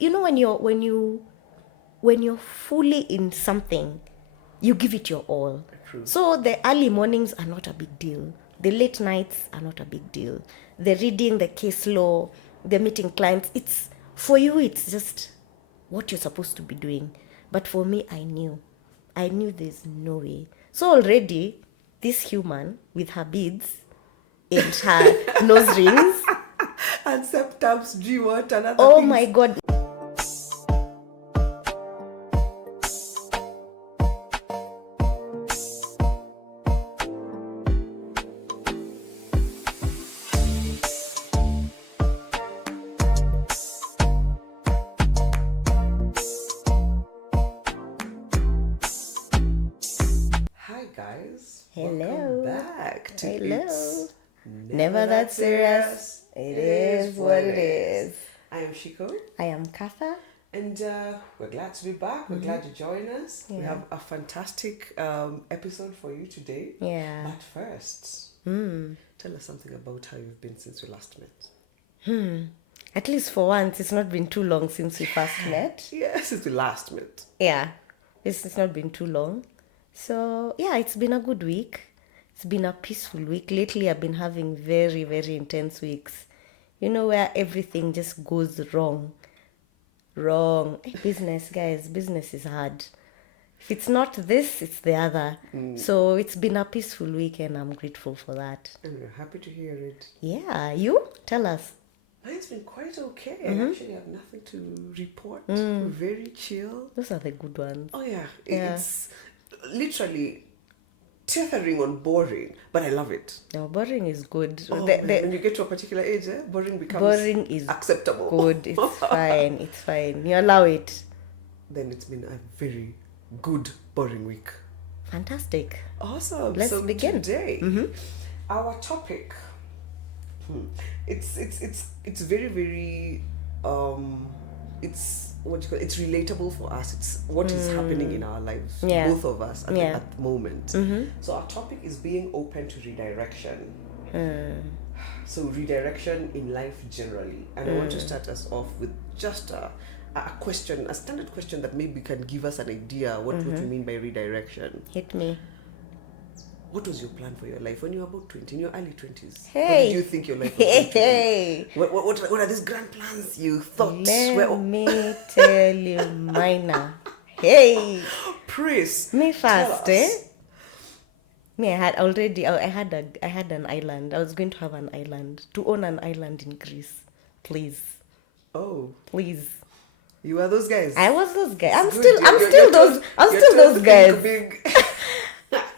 when you're fully in something, you give it your all. True. So the early mornings are not a big deal. The late nights are not a big deal. The reading, the case law, the meeting clients, it's for you, it's just what you're supposed to be doing. But for me, I knew there's no way. So already, this human with her beads and her nose rings, And septums, G-Watt, and other oh things. my God. Hi guys. Hello. Welcome back to Hello. It's Never That Serious. It is what it is. I am Ciku, I am Nkatha. and we're glad to be back. We're glad you joined us. We Yeah. have a fantastic episode for you today. Yeah. But first, tell us something about how you've been since we last met. At least for once, it's not been too long since we first met. Yeah, since we last met. Yeah, it's not been too long. So, yeah, it's been a good week. It's been a peaceful week. Lately, I've been having very, very intense weeks. You know, where everything just goes wrong. Wrong. Business, guys, business is hard. If it's not this, it's the other. So, it's been a peaceful week, and I'm grateful for that. And we're happy to hear it. Yeah, you? Tell us. Mine's been quite okay. I actually have nothing to report. Very chill. Those are the good ones. Oh yeah, Yeah. it's literally tethering on boring, but I love it. No, boring is good. Oh, The- man, the- when you get to a particular age, boring becomes boring is acceptable. good. It's fine. It's fine. You allow it. Then it's been a very good boring week. Fantastic. Awesome. Let's so begin. Today, our topic. It's very very it's what you call it's relatable for us. It's what is happening in our lives, Yeah. both of us at Yeah. the moment. So our topic is being open to redirection. So redirection in life generally, and I want to start us off with just a question, a standard question that maybe can give us an idea what we mean by redirection. Hit me. What was your plan for your life when you were about 20, in your early 20s? What Hey. did you think your life was going to be? Hey. What are these grand plans you thought Let were... me tell you, Mina. Hey. Praise. Me Tell first, us. eh? Me, I had an island. I was going to have an island, to own an island in Greece. Please. Oh, Please. you are those guys. I was those guys. I'm Good. still You're those too guys. big.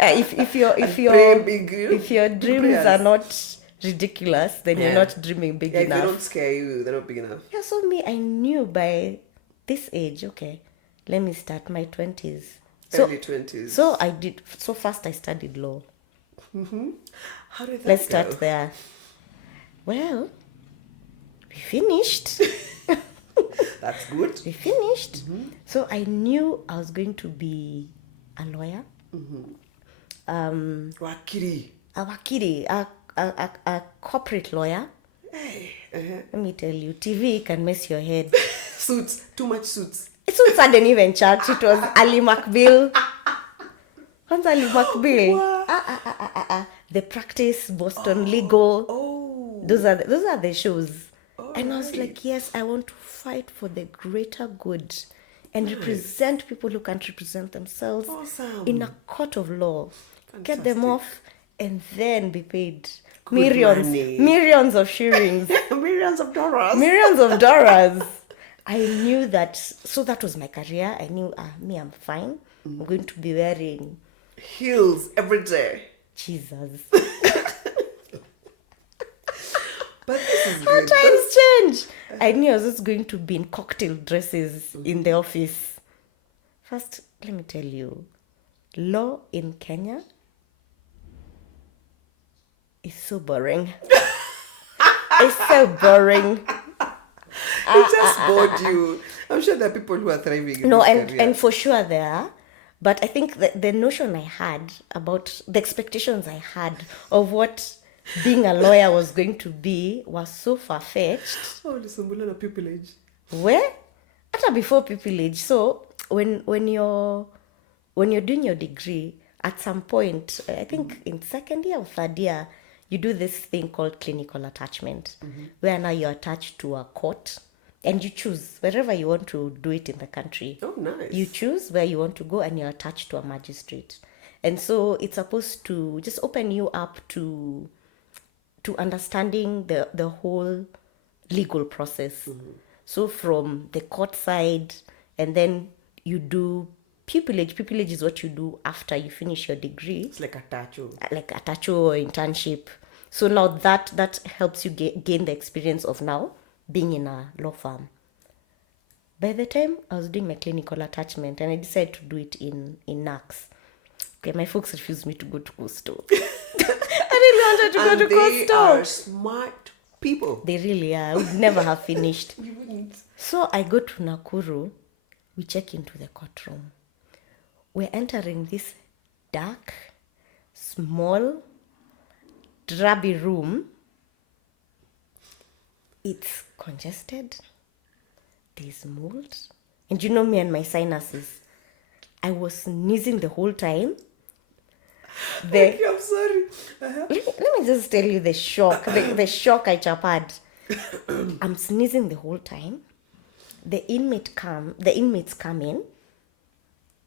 If your pray big, if your dreams prayers. are not ridiculous, then you're Yeah. not dreaming big Yeah, if they enough. don't scare you, they're not big enough. Yeah, so me, I knew by this age, okay, let me start my 20s. So, Early 20s. so I did. So first, I studied law. How did that Let's go? start there. Well, we finished. That's good. We finished. So I knew I was going to be a lawyer. Wakiri. A wakili, a corporate lawyer. Hey. Let me tell you, TV can mess your head. Suits. Too much suits. It was sudden even church. It was Ali McBeal. What's Ali McBeal? The Practice, Boston Legal. Oh. Those are the shows. And I was Alright. like, yes, I want to fight for the greater good and represent people who can't represent themselves Awesome. in a court of law. Get them Fantastic. off and then be paid Good money. millions of shillings. Millions of dollars. Millions of dollars. I knew that, so that was my career. I knew, me, I'm fine. I'm going to be wearing Heels every day. Jesus. But this is How good. times change. I knew I was just going to be in cocktail dresses in the office. First, let me tell you, law in Kenya is so boring. It's so boring. It just bored you. I'm sure there are people who are thriving in No, this career. and for sure there are. But I think the notion I had about the expectations I had of what being a lawyer was going to be was so far-fetched. Oh, Lisambula na pupillage. Where before pupillage. So when you're doing your degree, at some point, I think in second year or third year, you do this thing called clinical attachment, where now you're attached to a court and you choose wherever you want to do it in the country. Oh, nice. You choose where you want to go and you're attached to a magistrate. And so it's supposed to just open you up to understanding the whole legal process. So from the court side, and then you do pupillage. Pupillage is what you do after you finish your degree. It's like a tattoo. Like a tattoo or internship. So now that helps you gain the experience of now being in a law firm. By the time I was doing my clinical attachment, and I decided to do it in NACS. Okay, my folks refused me to go to Coastal. I really wanted to go to Coastal. They are smart people. They really are. I would never have finished. You wouldn't. So I go to Nakuru. We check into the courtroom. We're entering this dark, small, drabby room. It's congested. There's mold. And you know me and my sinuses. I was sneezing the whole time. I'm sorry. Let me just tell you the shock. The shock I had. I'm sneezing the whole time. The inmates come in.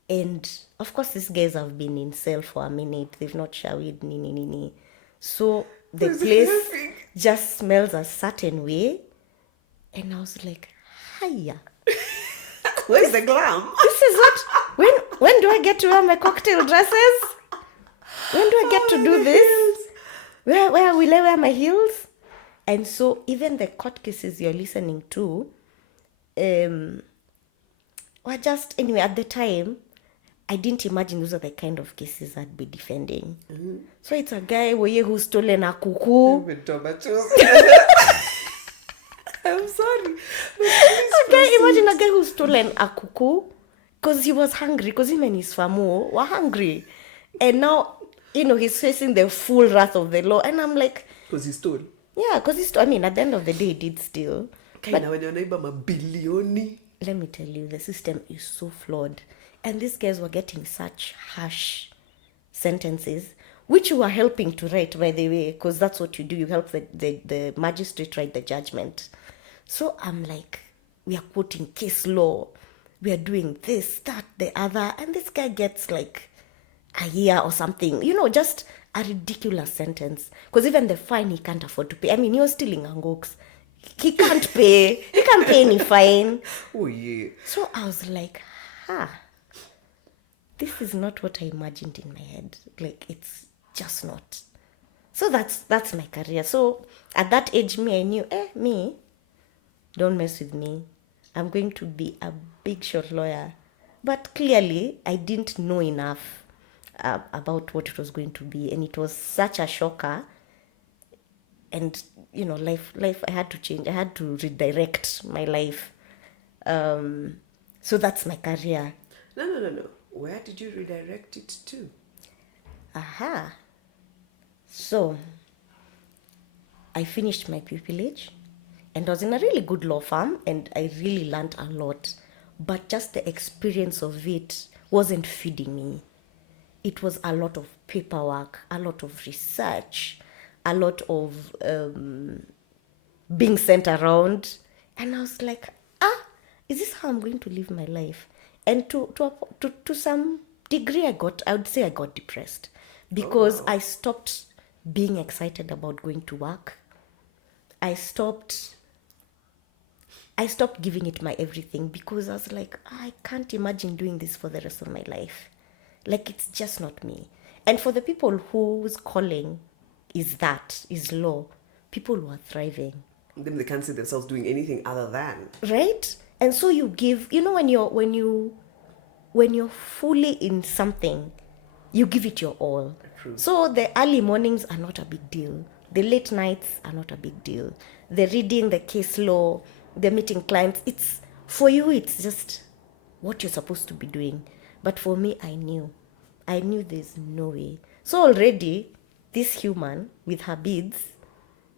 And of course, these guys have been in cell for a minute. They've not showered, nini. So the place just smells a certain way. And I was like, hiya. Where's the glam? This is what, when do I get to wear my cocktail dresses? When do I get to do this? Where will I wear my heels? And so even the court cases you're listening to, were just, anyway, at the time, I didn't imagine those are the kind of cases I'd be defending. So it's a guy who's stolen a cuckoo. I'm sorry. Okay, imagine a guy who's stolen a cuckoo because he was hungry, because him and his family were hungry. And now, he's facing the full wrath of the law. And I'm like... Because he stole. Yeah, because he stole. I mean, at the end of the day, he did steal. But when you're neighbor, billion. Let me tell you, the system is so flawed. And these guys were getting such harsh sentences, which you were helping to write, by the way, because that's what you do. You help the magistrate write the judgment. So I'm like, we are quoting case law. We are doing this, that, the other. And this guy gets like a year or something. Just a ridiculous sentence. Because even the fine he can't afford to pay. I mean, he was stealing angokes. He can't pay. He can't pay any fine. Oh, yeah. So I was like, this is not what I imagined in my head. Like, it's just not. So that's my career. So at that age, I knew, me, don't mess with me. I'm going to be a big shot lawyer. But clearly, I didn't know enough about what it was going to be. And it was such a shocker. And, life, I had to change. I had to redirect my life. So that's my career. No. Where did you redirect it to? So, I finished my pupillage. And I was in a really good law firm. And I really learned a lot. But just the experience of it wasn't feeding me. It was a lot of paperwork, a lot of research, a lot of being sent around. And I was like, is this how I'm going to live my life? And to some degree, I would say I got depressed. Because I stopped being excited about going to work. I stopped giving it my everything because I was like, I can't imagine doing this for the rest of my life. Like, it's just not me. And for the people whose calling is law, people who are thriving. Then they can't see themselves doing anything other than. Right? And so you give, when you're fully in something, you give it your all. True. So the early mornings are not a big deal. The late nights are not a big deal. The reading, the case law, the meeting clients, for you, it's just what you're supposed to be doing. But for me, I knew there's no way. So already, this human with her beads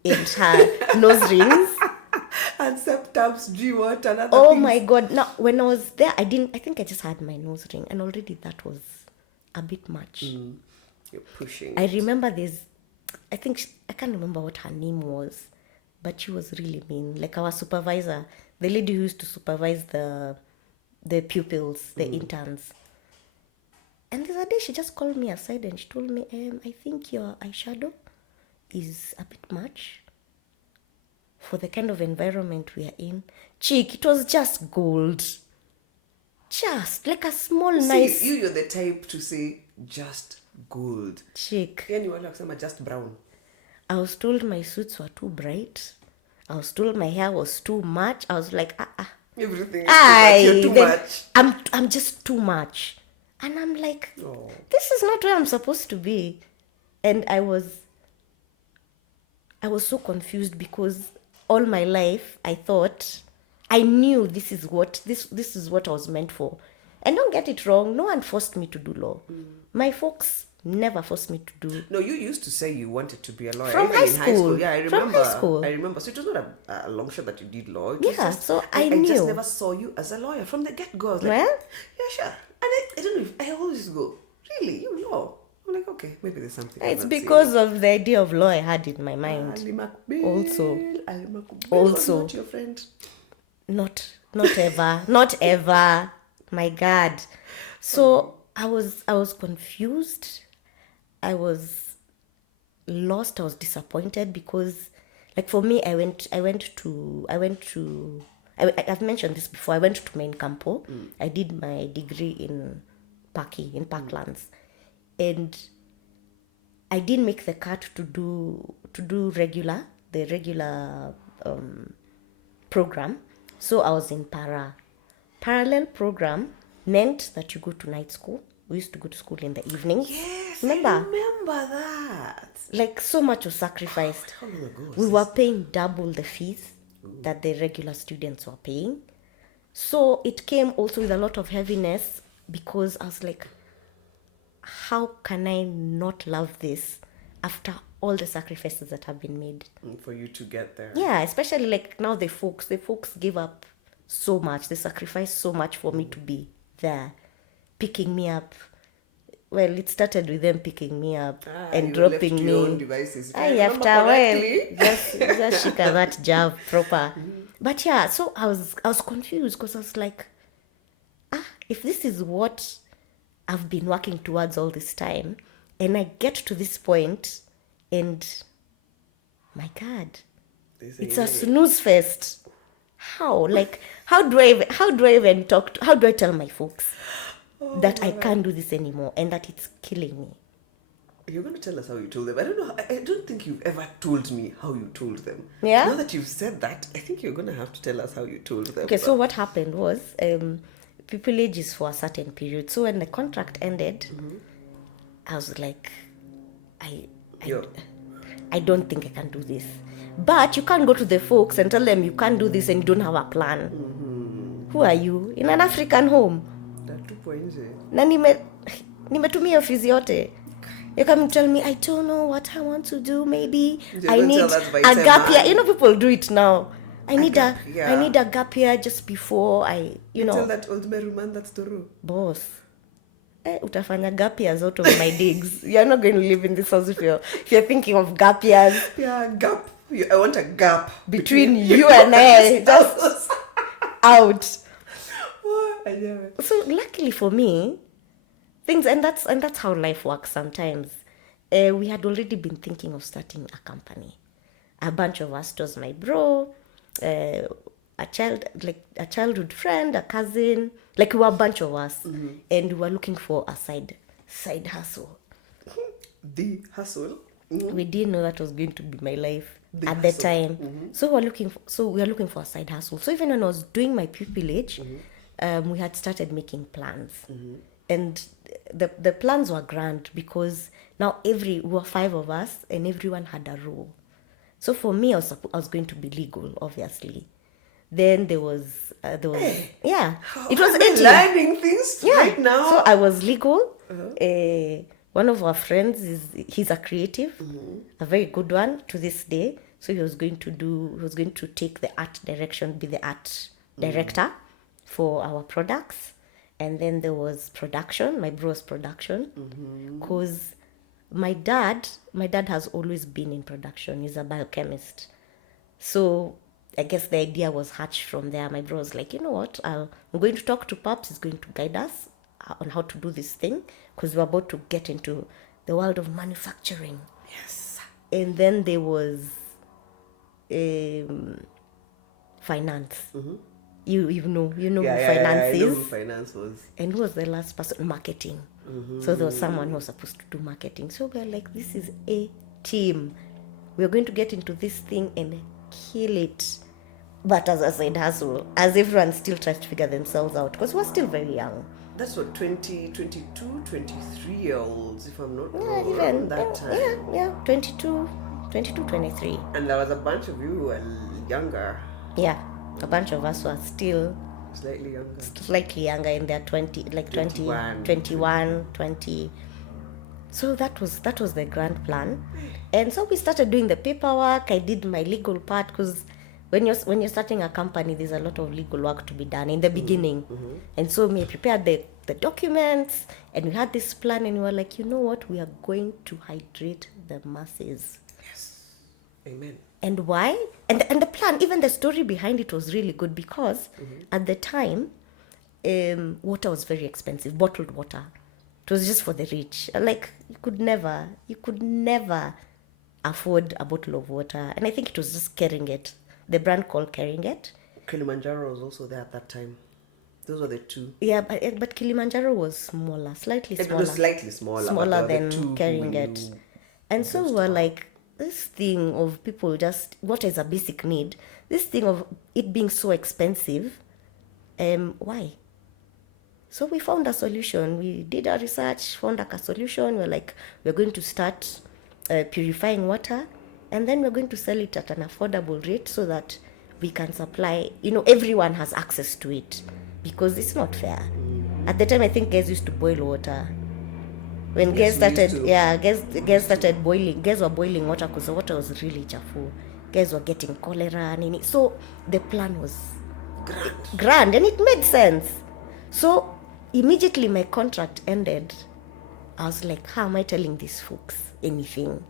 and her nose rings And taps, what, and other Oh things. my God. Now, when I was there, I think I just had my nose ring, and already that was a bit much. You're pushing. I remember I can't remember what her name was, but she was really mean. Like our supervisor, the lady who used to supervise the pupils, the interns. And the other day she just called me aside and she told me, I think your eyeshadow is a bit much for the kind of environment we are in. Chick, it was just gold. Just like a small, nice... You're the type to say just gold. Chick. Yani wale kusema just brown. I was told my suits were too bright. I was told my hair was too much. I was like, Everything is too much. You're too much. I'm just too much. And I'm like, Oh. this is not where I'm supposed to be. And I was so confused because all my life I thought I knew this is what I was meant for. And don't get it wrong, no one forced me to do law. My folks never forced me to do. No, you used to say you wanted to be a lawyer. From Even high in high school. school. Yeah, I remember. From high school. I remember. So it was not a long shot that you did law. It was Yeah, just, so I knew. just never saw you as a lawyer from the get-go. I was like, Well? yeah, sure. And I don't know if I always go, really, you law? I'm like, okay, maybe there's something. It's I'm not because seeing. of the idea of law I had in my mind. Ali Macbeth. Also. Ali Macbeth Also. was not your friend. Not ever. Not ever. My God. So I was confused. I was lost. I was disappointed because, like, for me, I've mentioned this before. I went to Main Campo. I did my degree in Parklands, and I didn't make the cut to do the regular program. So I was in parallel program meant that you go to night school. We used to go to school in the evenings. Yes, Remember? I remember that. Like, so much was sacrificed. How long ago was We this? were paying double the fees that the regular students were paying. So it came also with a lot of heaviness because I was like, how can I not love this after all the sacrifices that have been made? For you to get there. Yeah, especially like now the folks give up so much. They sacrifice so much for me to be there, picking me up. Well, it started with them picking me up and you dropping left me. your own devices. If I Aye, remember after a while, correctly. just shika that jab proper. But yeah, so I was confused because I was like, if this is what I've been working towards all this time, and I get to this point, and my God, it's a snooze fest. How? Like, how do I even how do I tell my folks that I can't do this anymore and that it's killing me? You're going to tell us how you told them. I don't know. I don't think you've ever told me how you told them. Yeah? Now that you've said that, I think you're going to have to tell us how you told them. Okay, so what happened was, pupillage is for a certain period. So when the contract ended, I was like, I don't think I can do this. But you can't go to the folks and tell them you can't do this and you don't have a plan. Who are you? In an African home. Na nimetumia ofisi yote. You come tell me, I don't know what I want to do. Maybe I need a gap year. You know, people do it now. I need a gap year just before you know. Tell that old Meru man that story. Boss. Utafanya gap years out of my digs. You're not going to live in this house if you're thinking of gap years. Yeah, gap. I want a gap between you and I. Just out. So luckily for me, things and that's how life works sometimes. We had already been thinking of starting a company. A bunch of us. It was my bro, a childhood friend, a cousin. Like, we were a bunch of us, and we were looking for a side hustle. The hustle. We didn't know that was going to be my life at the time. So we were looking for a side hustle. So even when I was doing my pupillage, we had started making plans, and the plans were grand because now we were 5 of us, and everyone had a role. So for me, I was going to be legal, obviously. Then there was it was 18. Learning things right now. So I was legal. One of our friends he's a creative, a very good one to this day. So he was going to take the art direction, be the art director for our products. And then there was production, my bro's production. Because my dad has always been in production. He's a biochemist. So I guess the idea was hatched from there. My bro was like, you know what? I'm going to talk to Paps. He's going to guide us on how to do this thing, because we're about to get into the world of manufacturing. Yes. And then there was finance. You know who finance I know is. who finance was. And who was the last person? Marketing. So there was someone who was supposed to do marketing. So we're like, this is a team. We're going to get into this thing and kill it. But as a side hustle, as everyone still tries to figure themselves out, because we're still very young. That's what, 20, 22, 23-year-olds, if I'm not Yeah, wrong, even around that time. Yeah, 22, 23. And there was a bunch of you who were younger. Yeah, a bunch of us were still Slightly younger. in their 20, like 21. 21, 20. So that was the grand plan. And so we started doing the paperwork. I did my legal part, because when you're starting a company, there's a lot of legal work to be done in the beginning. And so we prepared the documents, and we had this plan, and we were like, you know what, we are going to hydrate the masses. Yes. Amen. And why? And the plan, even the story behind it was really good, because at the time, water was very expensive, bottled water. It was just for the rich. Like, you could never afford a bottle of water. And I think it was just Keringet, the brand called Keringet. Kilimanjaro was also there at that time. Those were the two. Yeah, but Kilimanjaro was smaller, slightly smaller. It was slightly smaller. Smaller than Keringet. And so we were like, this thing of people just, water is a basic need. This thing of it being so expensive, why? So we found a solution. We did our research, found a solution. We're like, we're going to start purifying water, and then we're going to sell it at an affordable rate so that we can supply, everyone has access to it, because it's not fair. At the time, I think guys used to boil water. When guys started boiling, guys were boiling water because the water was really chafu. Guys were getting cholera and so the plan was grand, and it made sense. So immediately my contract ended. I was like, how am I telling these folks anything?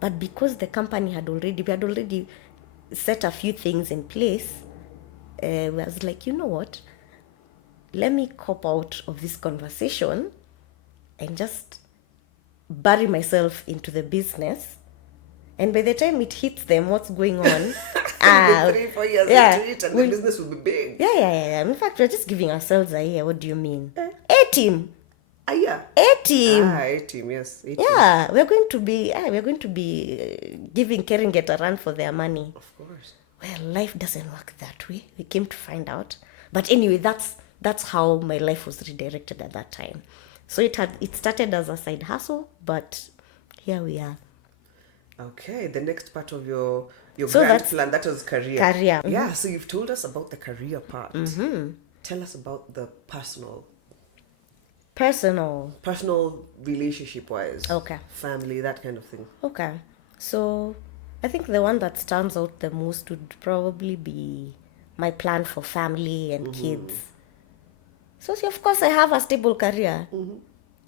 But because the company had already set a few things in place, I was like, you know what? Let me cop out of this conversation and just bury myself into the business. And by the time it hits them, what's going on? 3-4 years into it, and the business will be big. Yeah. In fact, we're just giving ourselves a year. What do you mean? A team. Yeah. A team. A team, yes. A team. Yeah, we're going to be giving Keringet a run for their money. Of course. Well, life doesn't work that way. We came to find out. But anyway, that's how my life was redirected at that time. So it started as a side hustle, but here we are. Okay, the next part of your grand plan, that was career. Yeah, so you've told us about the career part. Tell us about the personal relationship wise. Okay. Family, that kind of thing. Okay. So I think the one that stands out the most would probably be my plan for family and kids. So of course I have a stable career.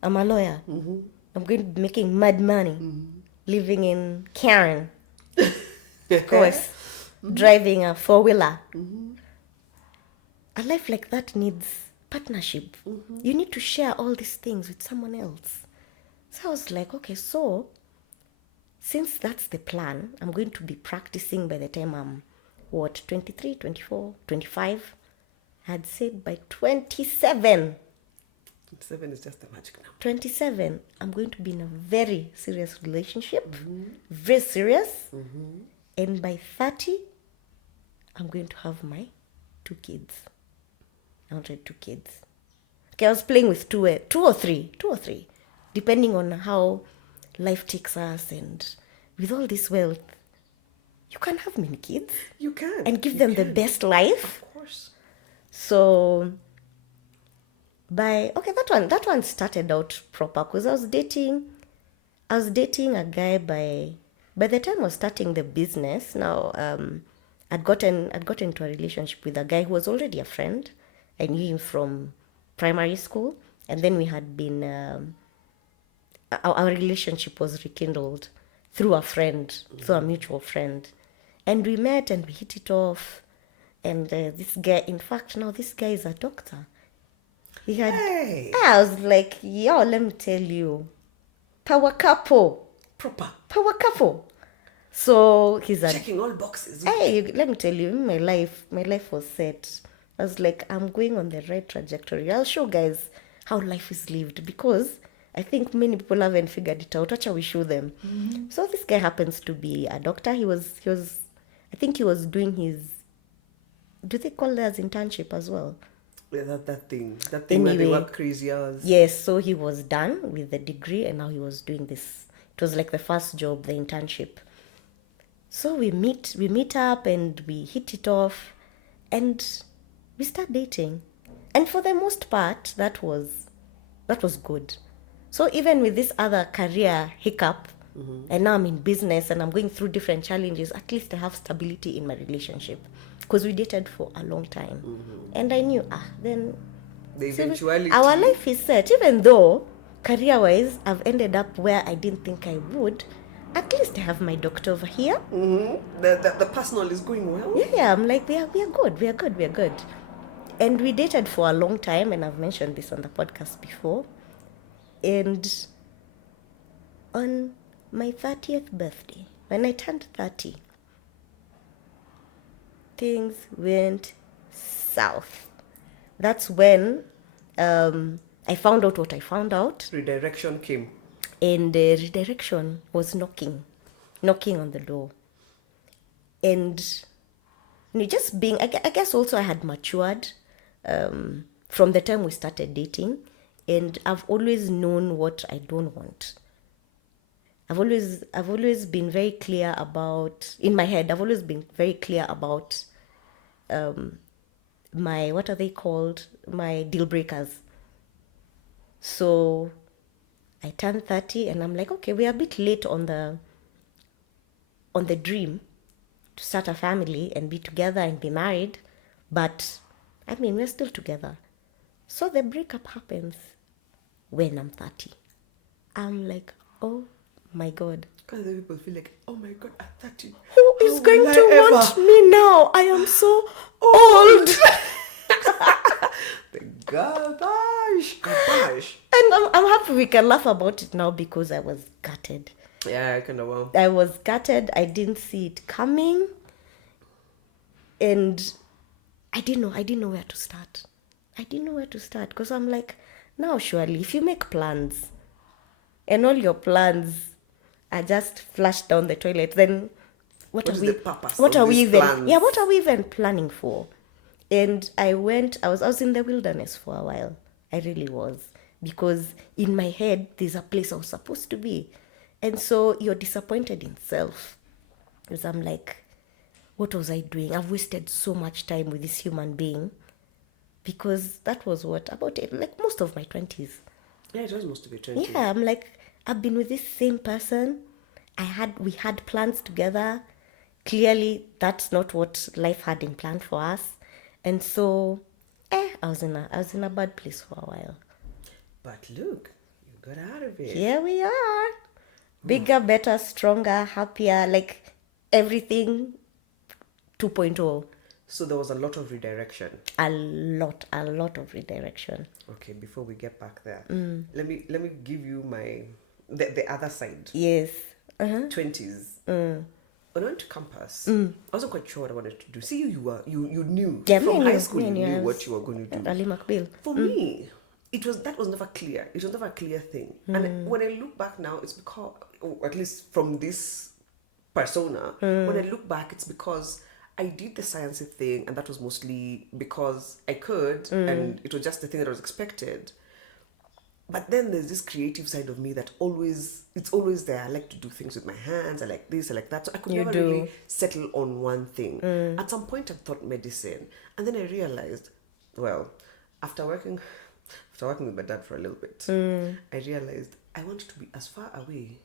I'm a lawyer. I'm going to be making mad money. Living in Karen. Of course. Driving a 4-wheeler. A life like that needs partnership. You need to share all these things with someone else. So I was like, okay, so since that's the plan, I'm going to be practicing by the time I'm 23, 24, 25. I'd say by 27. 27 is just a magic number. 27, I'm going to be in a very serious relationship. Very serious. And by 30, I'm going to have my 2 kids. I wanted 2 kids. Okay, I was playing with two or three, depending on how life takes us. And with all this wealth, you can have many kids. You can. And give them the best life. Of course. So that one started out proper, because I was dating a guy by by the time I was starting the business, now I'd gotten into a relationship with a guy who was already a friend. I knew him from primary school, and then we had been our relationship was rekindled through a friend, through a mutual friend, and we met and we hit it off. And this guy, in fact, now this guy is a doctor. He had. Hey. I was like, yo, let me tell you, power couple. Proper. Power couple. So he's a. Checking all boxes. Hey, let me tell you, my life was set. I was like, I'm going on the right trajectory. I'll show guys how life is lived, because I think many people haven't figured it out. That's how we show them. Mm-hmm. So this guy happens to be a doctor. He was. I think he was doing his. Do they call that as internship as well? Yeah, that thing anyway, where they work crazy hours. Yes, so he was done with the degree, and now he was doing this. It was like the first job, the internship. So we meet up and we hit it off, and we start dating. And for the most part, that was good. So even with this other career hiccup, and now I'm in business and I'm going through different challenges, at least I have stability in my relationship, because we dated for a long time. And I knew, then the eventuality. Our life is set. Even though career-wise I've ended up where I didn't think I would, at least I have my doctor over here. The personal is going well. Yeah, I'm like, we are good. And we dated for a long time, and I've mentioned this on the podcast before. And on my 30th birthday, when I turned 30, things went south. That's when I found out what I found out. Redirection came. And redirection was knocking on the door. And just being, I guess also I had matured from the time we started dating. And I've always known what I don't want. I've always been very clear about, in my head, I've always been very clear about my, what are they called? My deal breakers. So I turned 30 and I'm like, okay, we're a bit late on the dream to start a family and be together and be married. But, I mean, we're still together. So the breakup happens when I'm 30. I'm like, oh my God. Because the people feel like, oh my God, at 30. Who is going to want me now? I am so old. Gosh. And I'm happy we can laugh about it now, because I was gutted. Yeah, I kind of will. I was gutted. I didn't see it coming. And I didn't know where to start. Because I'm like, now surely, if you make plans and all your plans are just flushed down the toilet, then what are we even planning for? And I was in the wilderness for a while. I really was. Because in my head, there's a place I was supposed to be. And so you're disappointed in self. Because I'm like, what was I doing? I've wasted so much time with this human being. Because that was like most of my 20s. Yeah, it was most of your 20s. Yeah, I'm like, I've been with this same person. We had plans together. Clearly, that's not what life had in plan for us. And so, I was in a bad place for a while. But look, you got out of it. Here we are. Bigger, better, stronger, happier, like everything 2.0. So there was a lot of redirection. A lot of redirection. Okay, before we get back there, let me give you the other side. Yes. 20s. When I went to campus, I wasn't quite sure what I wanted to do. See, you knew from high school. You knew what you were going to do. Ali McBeal. For me, that was never clear. It was never a clear thing. And when I look back now, it's because, or at least from this persona, when I look back, it's because I did the sciencey thing, and that was mostly because I could, and it was just the thing that was expected. But then there's this creative side of me that it's always there. I like to do things with my hands. I like this, I like that. So I could never really settle on one thing. At some point I thought medicine. And then I realized, well, after working with my dad for a little bit, I realized I wanted to be as far away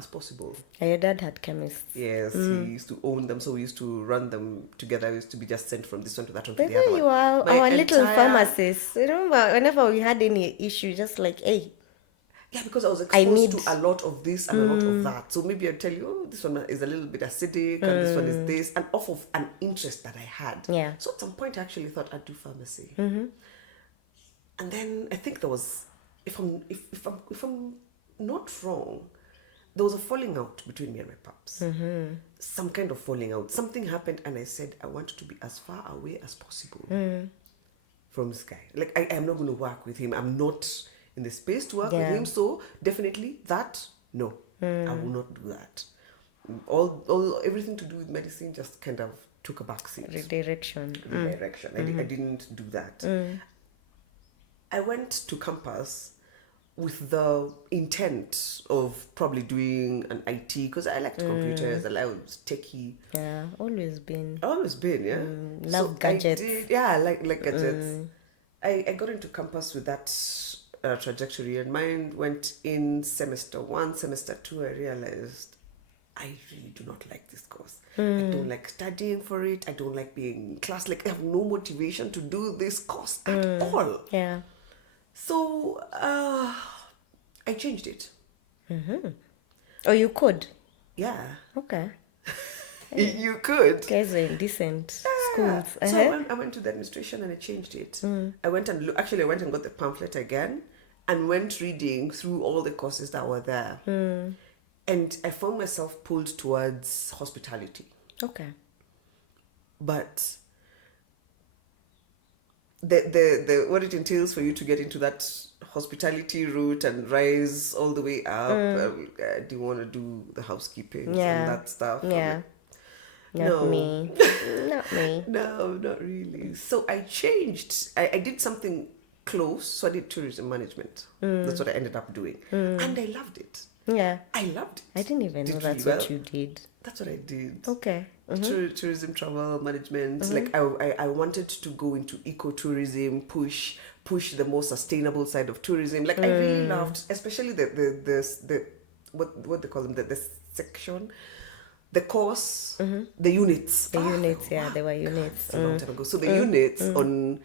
as possible. And your dad had chemists. Yes, he used to own them, so we used to run them together. We used to be just sent from this one to that one to But the then other you one. are My our little entire- pharmacist. Remember, whenever we had any issue, just like, hey, Yeah, because I was I exposed need- to a lot of this and a lot of that. So maybe I'd tell you, oh, this one is a little bit acidic and this one is this, and off of an interest that I had. Yeah. So at some point I actually thought I'd do pharmacy. And then I think there was, if I'm not wrong, there was a falling out between me and my pops. Some kind of falling out. Something happened and I said I wanted to be as far away as possible from this guy. Like I am not going to work with him. I'm not in the space to work with him. So definitely that, no, I will not do that. Everything to do with medicine just kind of took a backseat. Redirection. I didn't do that. I went to campus with the intent of probably doing an IT because I liked computers, I liked techie. Yeah, always been. Always been, yeah. Love gadgets. I like gadgets. I got into campus with that trajectory, and mine went in semester 1, semester 2. I realized I really do not like this course. I don't like studying for it. I don't like being in class. Like I have no motivation to do this course at all. Yeah. So I changed it. Oh, you could? Yeah. Okay. You could. Guys are in decent schools. So I went to the administration and I changed it. I went and I went and got the pamphlet again and went reading through all the courses that were there. And I found myself pulled towards hospitality. Okay. But the what it entails for you to get into that hospitality route and rise all the way up, do you want to do the housekeeping and that stuff? Yeah. Not me. Not me. No, not really. So I changed. I did something close. So I did tourism management. That's what I ended up doing. And I loved it. Yeah. I loved it. I didn't even know Did that's really what well. you did. That's what I did. Okay. Tourism, travel management. Like I wanted to go into ecotourism, push the more sustainable side of tourism. Like I really loved, especially the what they call them, the section, the course, the units. The units, they were units. It's a long time ago. So the units on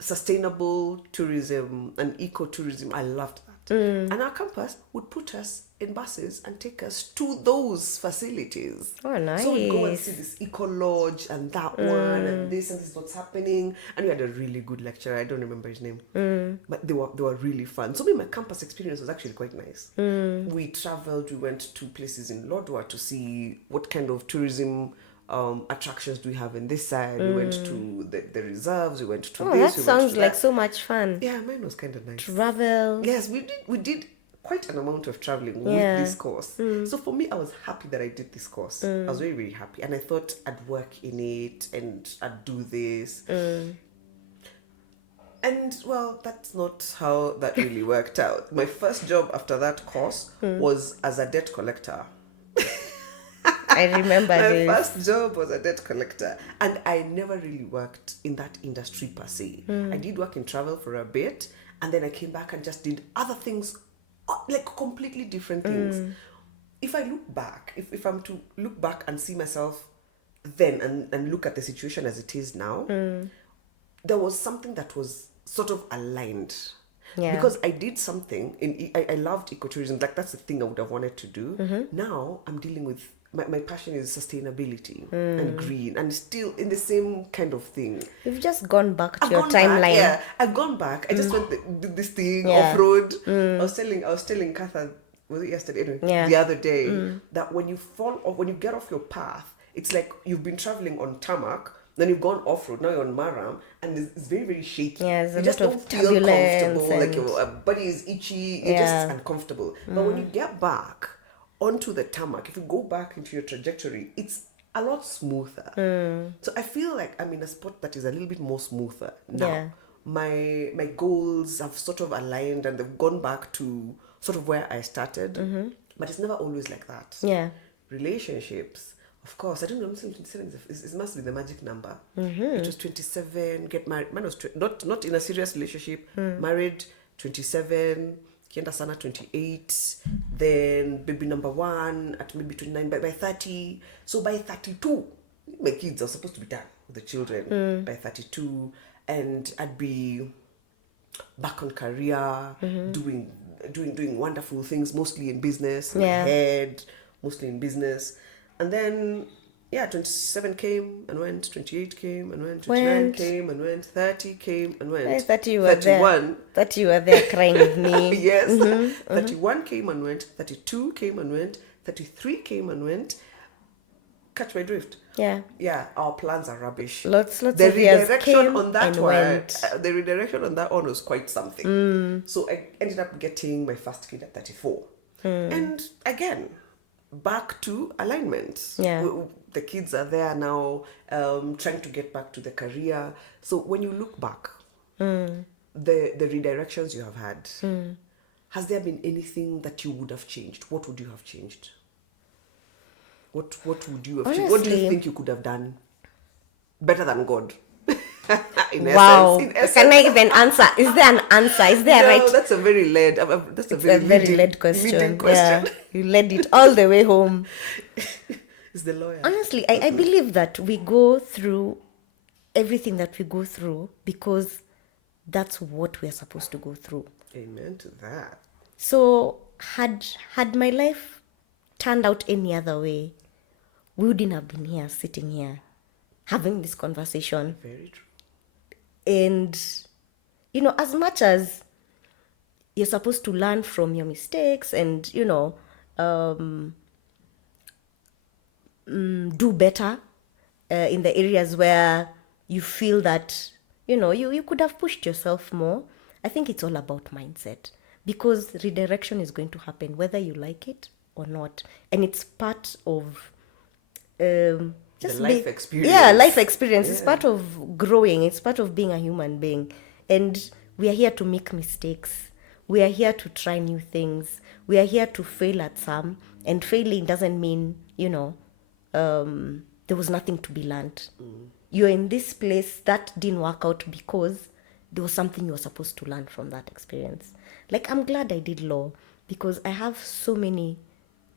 sustainable tourism and ecotourism, I loved that. And our campus would put us in buses and take us to those facilities. Oh, nice. So we'd go and see this eco lodge and that one and this is what's happening. And we had a really good lecturer. I don't remember his name, but they were really fun. So my campus experience was actually quite nice. We traveled. We went to places in Lodwar to see what kind of tourism attractions do we have in this side. We went to the reserves. We went to this. That sounds like so much fun. Yeah, mine was kind of nice. Travel. Yes, we did quite an amount of traveling with this course. So for me, I was happy that I did this course. I was very, very happy. And I thought I'd work in it and I'd do this. And well, that's not how that really worked out. My first job after that course was as a debt collector. I remember My this. first job was a debt collector, and I never really worked in that industry per se. I did work in travel for a bit, and then I came back and just did other things, like completely different things. If I look back, if I'm to look back and see myself then and look at the situation as it is now, there was something that was sort of aligned. Yeah. Because I did something, I loved ecotourism, like that's the thing I would have wanted to do. Now I'm dealing with, my passion is sustainability and green, and still in the same kind of thing. You've just gone back to I've your gone back, timeline. yeah, I've gone back. I just went did this thing off road. I was telling Nkatha, was it yesterday? Anyway, the other day, that when you fall off, when you get off your path, it's like you've been traveling on tarmac, then you've gone off road. Now you're on Maram, and it's very, very shaky. Yeah, there's a you just lot of don't feel comfortable. turbulence Like your body is itchy. You're just uncomfortable. But when you get back onto the tarmac, if you go back into your trajectory, it's a lot smoother. So I feel like I'm in a spot that is a little bit more smoother now. Yeah. My goals have sort of aligned and they've gone back to sort of where I started. But it's never always like that. Yeah. Relationships, of course, I don't know, I'm saying 27 it must be the magic number. It was 27, get married. Mine was not in a serious relationship, married 27, kienda sana 28, then baby number 1 at maybe 29, by 30. So by 32, my kids are supposed to be done with the children by 32, and I'd be back on career, doing wonderful things, mostly in business, ahead, mostly in business. And then 27 came and went, 28 came and went, 29 came and went, 30 came and went. I thought you were 31. There. That you were there crying with me. Yes. 31 came and went, 32 came and went, 33 came and went. Catch my drift. Yeah. Yeah, our plans are rubbish. Lots the of years redirection on that and one, went. the redirection on that one was quite something. So I ended up getting my first kid at 34. And again, back to alignment. Yeah. The kids are there now, trying to get back to the career. So when you look back, the redirections you have had, has there been anything that you would have changed? What would you have changed? What would you have changed? What do you think you could have done better than God? Wow. Can I even answer? Is there an answer? Is there right? No, that's a very led. That's a very led question. Yeah, you led it all the way home. Is the lawyer? Honestly, I believe that we go through everything that we go through because that's what we're supposed to go through. Amen to that. So had my life turned out any other way, we wouldn't have been here, sitting here, having this conversation. Very true. And, as much as you're supposed to learn from your mistakes and, do better in the areas where you feel that, you could have pushed yourself more. I think it's all about mindset, because redirection is going to happen whether you like it or not. And it's part of life experience. Yeah, life experience. Yeah. It's part of growing. It's part of being a human being. And we are here to make mistakes. We are here to try new things. We are here to fail at some. And failing doesn't mean, there was nothing to be learned. You're in this place that didn't work out because there was something you were supposed to learn from that experience. Like, I'm glad I did law, because I have so many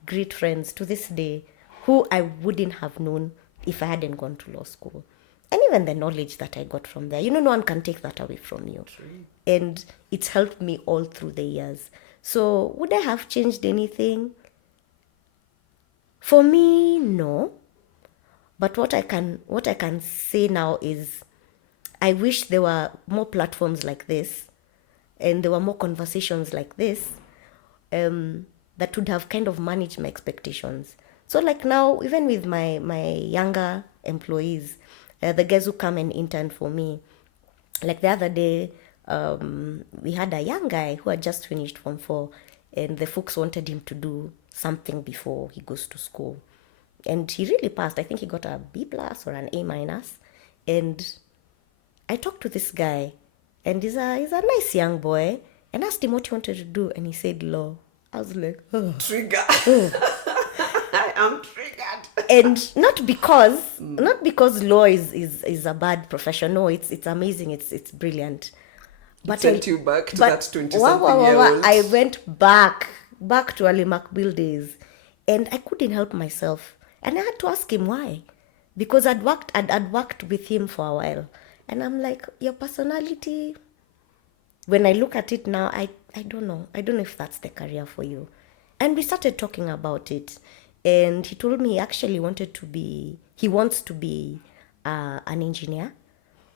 great friends to this day who I wouldn't have known if I hadn't gone to law school. And even the knowledge that I got from there, no one can take that away from you. True. And it's helped me all through the years. So would I have changed anything? For me, no. But what I can say now is I wish there were more platforms like this, and there were more conversations like this, that would have kind of managed my expectations. So like now, even with my younger employees, the guys who come and intern for me, like the other day, we had a young guy who had just finished Form 4, and the folks wanted him to do something before he goes to school. And he really passed. I think he got a B+ or an A-. And I talked to this guy, and he's a nice young boy, and asked him what he wanted to do, and he said law. I was like, oh. Trigger. I am triggered. And not because law is a bad profession. No, it's amazing. It's brilliant. But sent you back to that 20-something-year-old. I went back to Ali Macbill days, and I couldn't help myself. And I had to ask him why, because I'd worked with him for a while, and I'm like, your personality. When I look at it now, I don't know. I don't know if that's the career for you. And we started talking about it. And he told me he actually wants to be an engineer.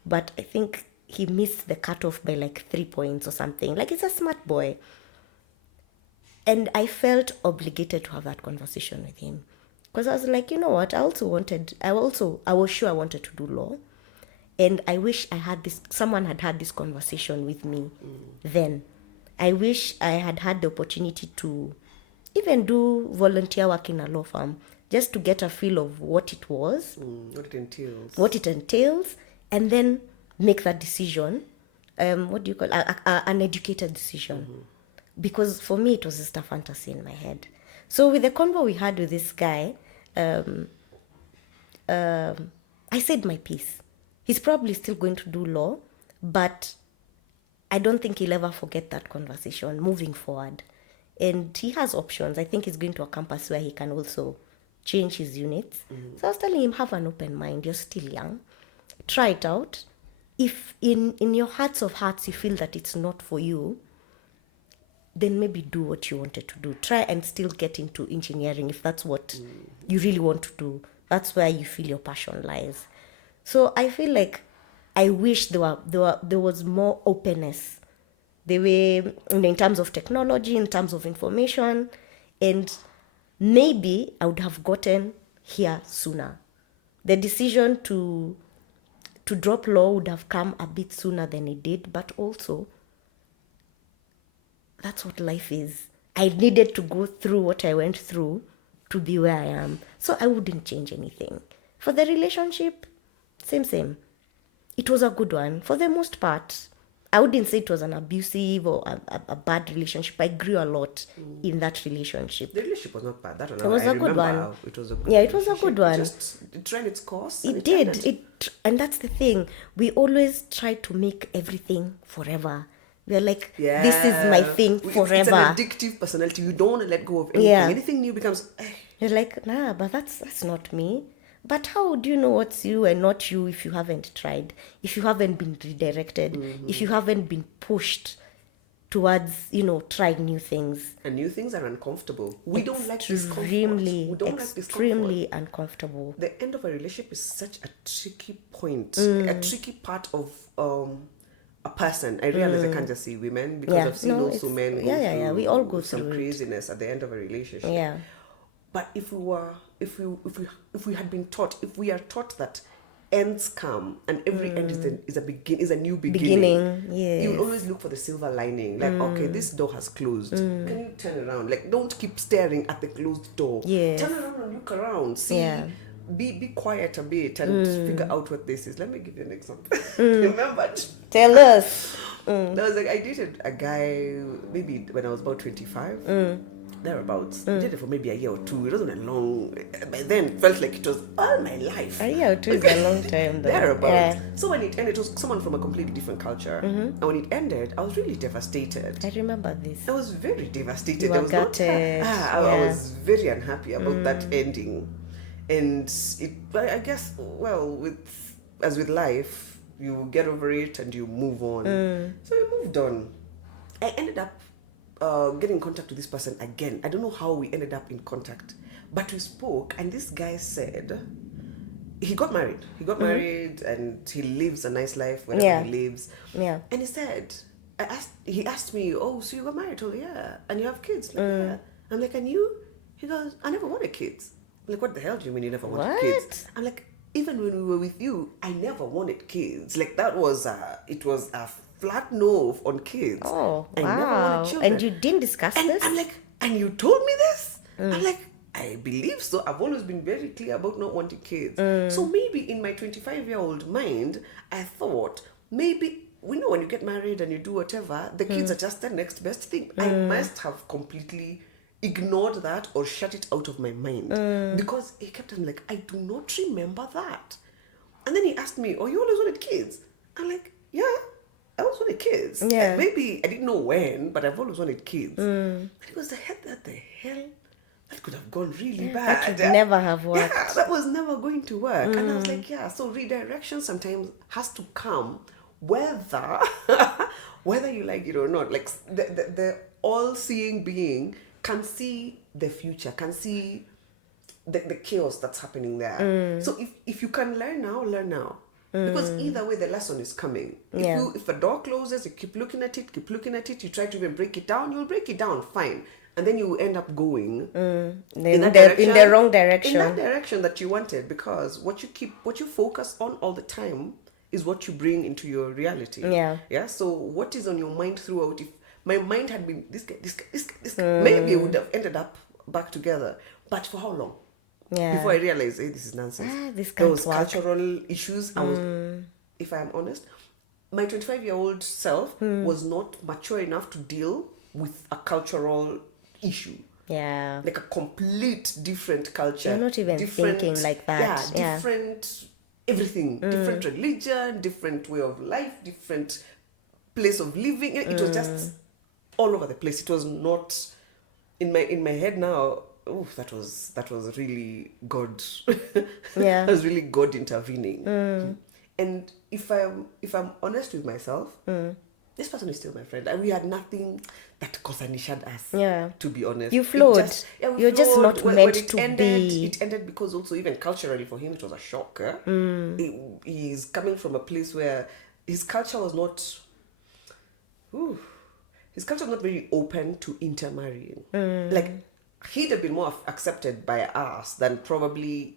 But I think he missed the cutoff by like 3 points or something. Like, he's a smart boy. And I felt obligated to have that conversation with him. Because I was like, you know what? I was sure I wanted to do law. And I wish someone had this conversation with me then. I wish I had the opportunity to even do volunteer work in a law firm, just to get a feel of what it was. What it entails. And then make that decision. What do you call it? An educated decision. Because for me, it was just a fantasy in my head. So with the convo we had with this guy, I said my piece. He's probably still going to do law, but I don't think he'll ever forget that conversation moving forward. And he has options. I think he's going to a campus where he can also change his units. So I was telling him, have an open mind. You're still young. Try it out. If in your hearts of hearts you feel that it's not for you, then maybe do what you wanted to do. Try and still get into engineering if that's what you really want to do. That's where you feel your passion lies. So I feel like I wish there was more openness. They were in terms of technology, in terms of information, and maybe I would have gotten here sooner. The decision to drop law would have come a bit sooner than it did, but also that's what life is. I needed to go through what I went through to be where I am. So I wouldn't change anything. For the relationship, same. It was a good one for the most part. I wouldn't say it was an abusive or a bad relationship. I grew a lot in that relationship. The relationship was not bad. That one, It was I a good remember one. It was a good Yeah, it was a relationship. good one. It ran its course. It and did. ended. And that's the thing. We always try to make everything forever. We're like, this is my thing forever. It's an addictive personality. You don't want to let go of anything. Yeah. Anything new becomes. You're like, nah, but that's not me. But how do you know what's you and not you if you haven't tried? If you haven't been redirected? If you haven't been pushed towards, trying new things? And new things are uncomfortable. We don't like discomfort. Extremely, We don't like discomfort. extremely uncomfortable. The end of a relationship is such a tricky point, a tricky part of a person. I realize I can't just say women because I've seen also men go through we all go some through it. craziness at the end of a relationship. Yeah. But if we had been taught, if we are taught that ends come and every end is a new beginning. Yes. You will always look for the silver lining. Like, okay, this door has closed. Can you turn around? Like, don't keep staring at the closed door. Yes. Turn around and look around. See. Yeah. Be quiet a bit and figure out what this is. Let me give you an example. Remember? Tell us. There was I dated a guy maybe when I was about 25. Thereabouts. Did it for maybe a year or two. It wasn't a long. By then, it felt like it was all my life. A year or two is a long time, though. Thereabouts. Yeah. So when it ended, it was someone from a completely different culture. And when it ended, I was really devastated. I remember this. I was very devastated. You were I was gutted. I was very unhappy about that ending. And I guess, well, as with life, you get over it and you move on. So I moved on. I ended up getting in contact with this person again. I don't know how we ended up in contact, but we spoke, and this guy said he got married. He got married, and he lives a nice life wherever he lives. Yeah. And he said, he asked me, "Oh, so you got married?" Oh, yeah. And you have kids? Like, yeah. I'm like, "And you?" He goes, "I never wanted kids." I'm like, "What the hell do you mean you never wanted kids?" I'm like, "Even when we were with you, I never wanted kids. Like, that was it was a flat no on kids. Oh, I never wow. wanted children. And you didn't discuss And this? I'm like, "And you told me this?" I'm like, "I believe so. I've always been very clear about not wanting kids." So maybe in my 25-year-old mind, I thought maybe, we know when you get married and you do whatever, the kids are just the next best thing. I must have completely ignored that or shut it out of my mind. Because he kept on like, "I do not remember that." And then he asked me, "Oh, you always wanted kids?" I'm like, "Yeah, I always wanted kids. Yeah. Maybe I didn't know when, but I've always wanted kids." And he goes, the hell? That could have gone really bad. That would never have worked. Yeah, that was never going to work. And I was like, yeah, so redirection sometimes has to come whether you like it or not. Like the all-seeing being can see the future, can see the chaos that's happening there. So if you can learn now, learn now. Because either way, the lesson is coming. If a door closes, you keep looking at it, you try to even break it down, you'll break it down, fine. And then you end up going in the wrong direction. In that direction that you wanted, because what you focus on all the time is what you bring into your reality. Yeah. So what is on your mind throughout? If my mind had been this guy, maybe it would have ended up back together. But for how long? Yeah. Before I realized, hey, this is nonsense. This can't Those work. cultural issues. I was, if I'm honest, my 25-year-old self was not mature enough to deal with a cultural issue. Yeah. Like a complete different culture. You're not even thinking like that. Yeah, different everything. Different religion, different way of life, different place of living. It was just all over the place. It was not in my head now. Oh, that was really God. Yeah. That was really God intervening. And if I'm honest with myself, this person is still my friend. And we had nothing that concernished us. Yeah. To be honest, You flowed. We You're just flowed. not When meant it to ended, be. It ended because also even culturally for him it was a shock. He's coming from a place where his culture was not. His culture was not very open to intermarrying. Like he'd have been more accepted by us than probably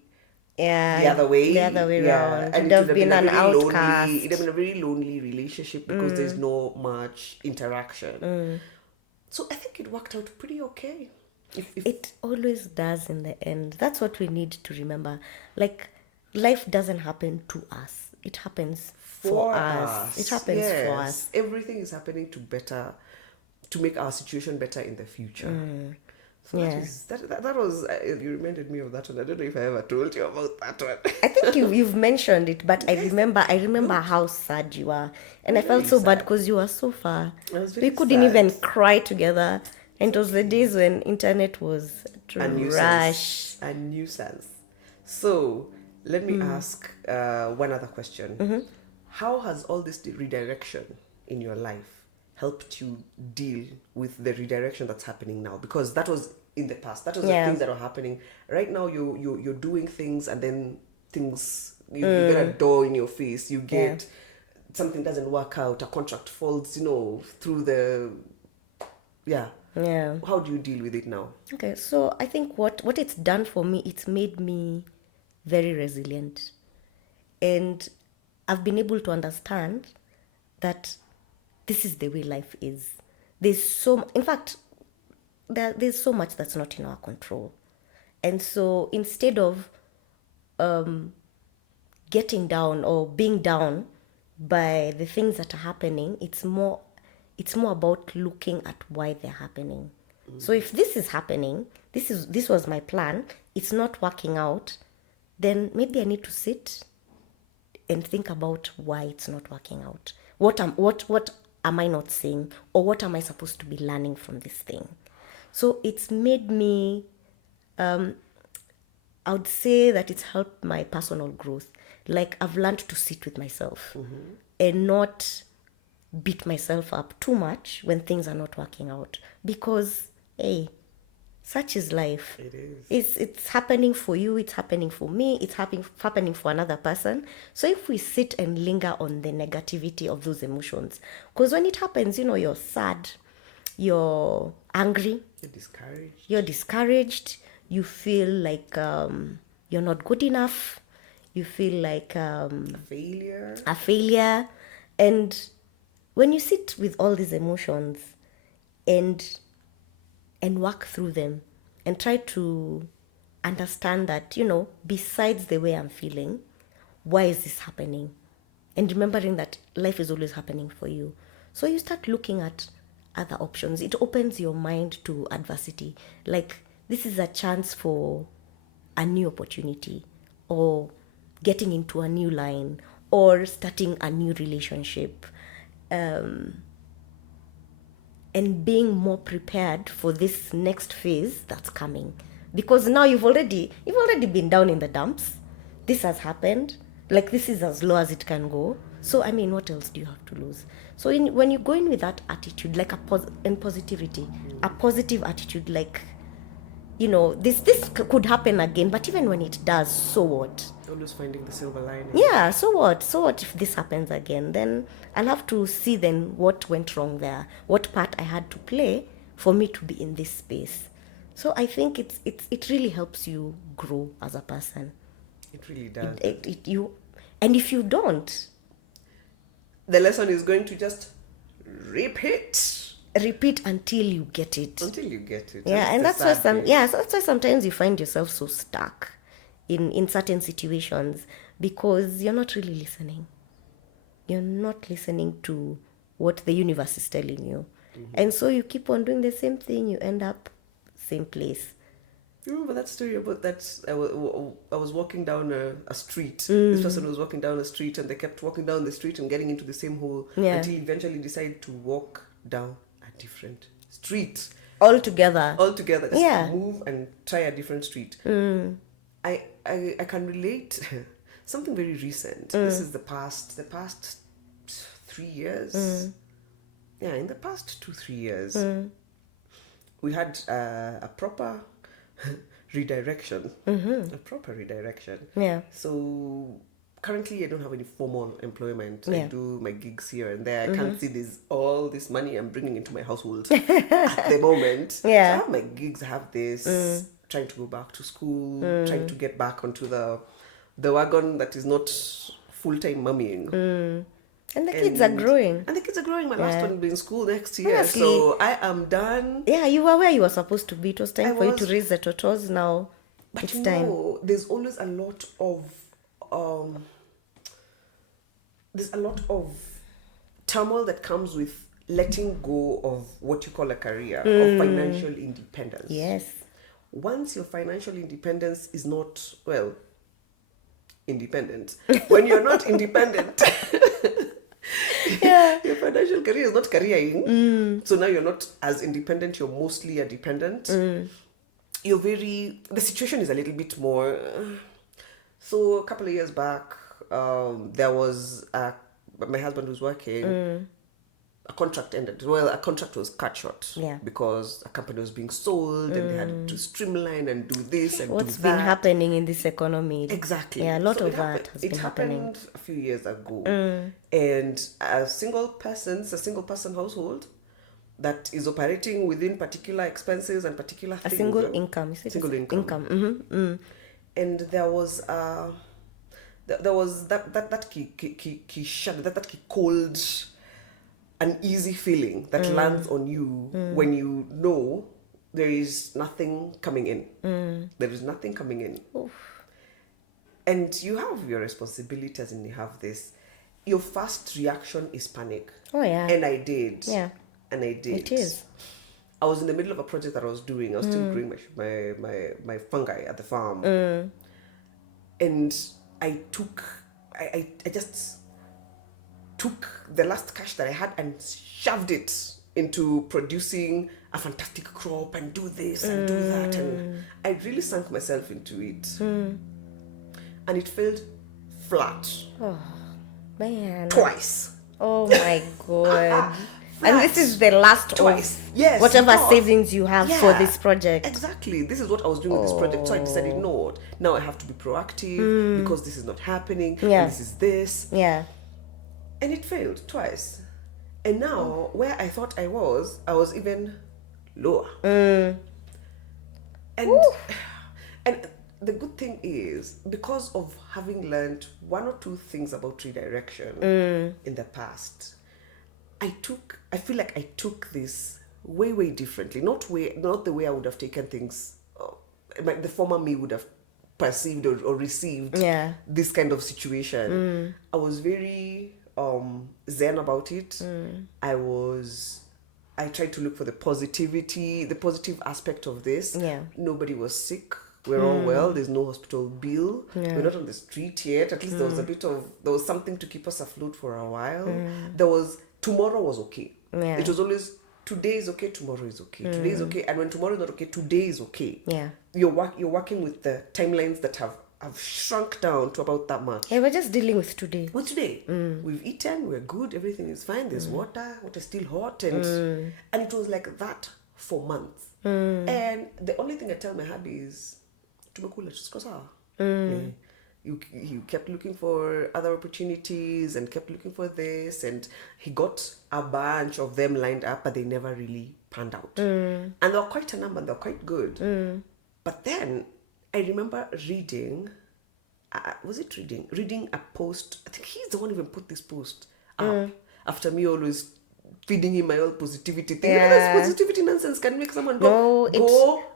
Yeah. the other way. The other way around. And Would it have would have been been a an very outcast. lonely. It'd have been a very lonely relationship because there's no much interaction. So I think it worked out pretty okay. If It always does in the end. That's what we need to remember. Like, life doesn't happen to us. It happens for us. It happens for us. Everything is happening to make our situation better in the future. So Yeah. that was you reminded me of that one. I don't know if I ever told you about that one. I think you've mentioned it, but I Yes. remember how sad you were, and I felt Really so bad sad. because you were so far. I was We very couldn't sad. even cry together, and it was the days when internet was A trash. nuisance. So let me ask one other question. How has all this redirection in your life helped you deal with the redirection that's happening now? Because that was in the past. That was the Yeah. things that are happening right now. You're doing things, and then things you get a door in your face. You get something doesn't work out. A contract falls, through the Yeah. How do you deal with it now? Okay, so I think what it's done for me, it's made me very resilient. And I've been able to understand that this is the way life is. In fact, there's so much that's not in our control. And so instead of getting down or being down by the things that are happening, it's more about looking at why they're happening. So if this is happening, this was my plan, it's not working out, then maybe I need to sit and think about why it's not working out. What am I not seeing, or what am I supposed to be learning from this thing? So it's made me I would say that it's helped my personal growth. Like, I've learned to sit with myself and not beat myself up too much when things are not working out. Because, hey, such is life. It is. It's happening for you, it's happening for me, it's happening for another person. So if we sit and linger on the negativity of those emotions, because when it happens, you're sad, you're angry, you're discouraged, you feel like you're not good enough, you feel like A failure. And when you sit with all these emotions and work through them and try to understand that, besides the way I'm feeling, why is this happening? And remembering that life is always happening for you. So you start looking at other options. It opens your mind to adversity. Like, this is a chance for a new opportunity, or getting into a new line, or starting a new relationship, and being more prepared for this next phase that's coming. Because now you've already been down in the dumps. This has happened. Like, this is as low as it can go. So I mean, what else do you have to lose? So when you go in with that attitude, like positivity, a positive attitude, like, this could happen again, but even when it does, so what? Always finding the silver lining. Yeah, so what? So what if this happens again? Then I'll have to see then what went wrong there, what part I had to play for me to be in this space. So I think it really helps you grow as a person. It really does. And if you don't, the lesson is going to just repeat until you get it. Yeah, and that's why sometimes you find yourself so stuck in certain situations, because you're not really listening. You're not listening to what the universe is telling you. And so you keep on doing the same thing, you end up same place. You remember that story about that? I was walking down a street. This person was walking down a street, and they kept walking down the street and getting into the same hole until eventually decided to walk down a different street All together. just move and try a different street. I can relate something very recent. This is the past 3 years. Yeah, in the past 2-3 years, we had a proper redirection. A proper redirection. Yeah. So currently I don't have any formal employment. I do my gigs here and there. I can't see all this money I'm bringing into my household at the moment. Yeah. So I have my gigs, I have this, trying to go back to school, trying to get back onto the wagon that is not full-time mummying. And the kids are growing. And the kids are growing. My last one will be in school next year. Honestly, so I am done. Yeah, you were where you were supposed to be. It was time for you to raise the totos. Now But it's you time. know, there's always a lot of turmoil that comes with letting go of what you call a career, of financial independence. Yes. Once your financial independence is not, well, independent, when you're not independent, your financial career is not careering. So now you're not as independent, you're mostly a dependent. The situation is a little bit more. So a couple of years back, there was my husband was working. A contract ended. Well, a contract was cut short because a company was being sold and they had to streamline and do this and What's do that. been happening in this economy? Exactly. Yeah, a lot So of that has been happening. It happened a few years ago. And a single person household that is operating within particular expenses and particular things. A single income. Single income. And there was that cold, uneasy feeling that lands on you when you know there is nothing coming in. There is nothing coming in. Oof. And you have your responsibilities and you have this. Your first reaction is panic. Oh, yeah. And I did. Yeah. And I did. It is. I was in the middle of a project that I was doing. I was still growing my fungi at the farm. And I just took the last cash that I had and shoved it into producing a fantastic crop and do this and do that. And I really sunk myself into it. And it felt flat. Oh, man. Twice. Oh, my God. And this is the last Twice. of Yes, whatever because- savings you have for this project. Exactly. This is what I was doing with this project. So I decided, no, now I have to be proactive because this is not happening. Yeah. And this is this. Yeah. And it failed twice. And now, where I thought I was even lower. And the good thing is, because of having learned one or two things about redirection in the past, I feel like I took this way, way differently. Not the way I would have taken things, the former me would have perceived or received this kind of situation. I was very zen about it. I tried to look for the positive aspect of this. Yeah. Nobody was sick. We're all well. There's no hospital bill. We're not on the street yet. At least there was something to keep us afloat for a while. Tomorrow was okay. Yeah. It was always, today is okay, tomorrow is okay. Today is okay, and when tomorrow is not okay, today is okay. Yeah. You're working with the timelines that have shrunk down to about that much. Yeah, we're just dealing with today. Well, today we've eaten, we're good, everything is fine. There's water's still hot, and it was like that for months. And the only thing I tell my hubby is, tumekula tusko sawa. Yeah. You kept looking for other opportunities and kept looking for this, and he got a bunch of them lined up, but they never really panned out. And they were quite a number, and they were quite good. But then I remember reading a post. I think he's the one who even put this post up after me always feeding him my old positivity thing. Yeah. This positivity nonsense can make someone go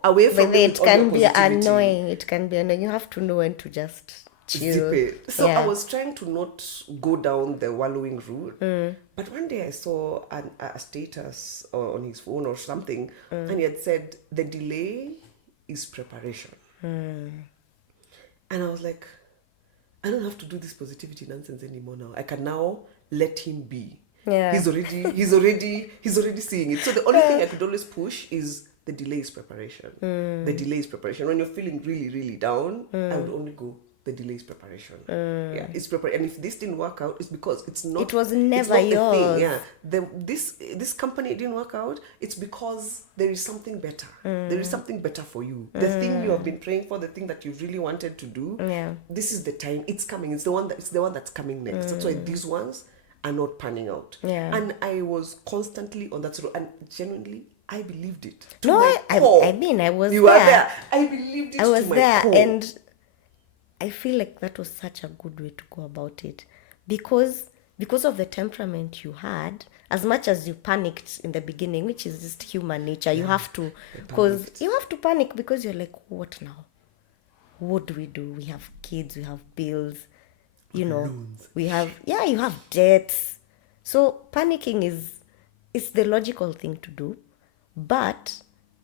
away from But it all can your be positivity. annoying. It can be annoying. You have to know when to just chill. Zip it. So Yeah. I was trying to not go down the wallowing route. But one day I saw a status on his phone or something, and he had said the delay is preparation. And I was like, I don't have to do this positivity nonsense anymore now. I can now let him be. Yeah. He's already seeing it. So the only thing I could always push is the delay is preparation. The delay is preparation. When you're feeling really, really down, I would only go, the delay is preparation. Yeah, it's preparation. And if this didn't work out, it's because it's not. It was never it's not yours. The thing. Yeah, this company didn't work out. It's because there is something better. There is something better for you. The thing you have been praying for, the thing that you really wanted to do. Yeah. This is the time. It's coming. It's the one that's coming next. That's why these ones are not panning out. Yeah. And I was constantly on that road, and genuinely, I believed it. No, I mean, I was you there. are there. I believed it. I was to my there, core. and I feel like that was such a good way to go about it, because of the temperament you had. As much as you panicked in the beginning, which is just human nature, you have to, because you have to panic because you're like, what now? What do? We have kids, we have bills, Loans. we have you have debts. So panicking is the logical thing to do, but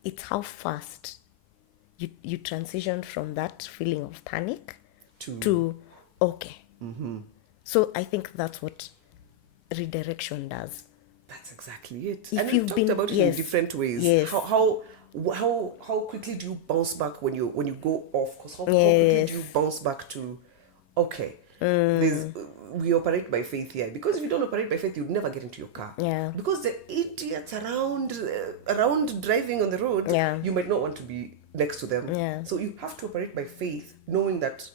it's how fast you transition from that feeling of panic to okay. So I think that's what redirection does. That's exactly it. If And you've we've talked been- about it yes. in different ways. Yes. How quickly do you bounce back when you go off? Because how quickly do you bounce back to, okay, we operate by faith here. Because if you don't operate by faith, you'd never get into your car. Yeah. Because the idiots around driving on the road, you might not want to be next to them. Yeah. So you have to operate by faith, knowing that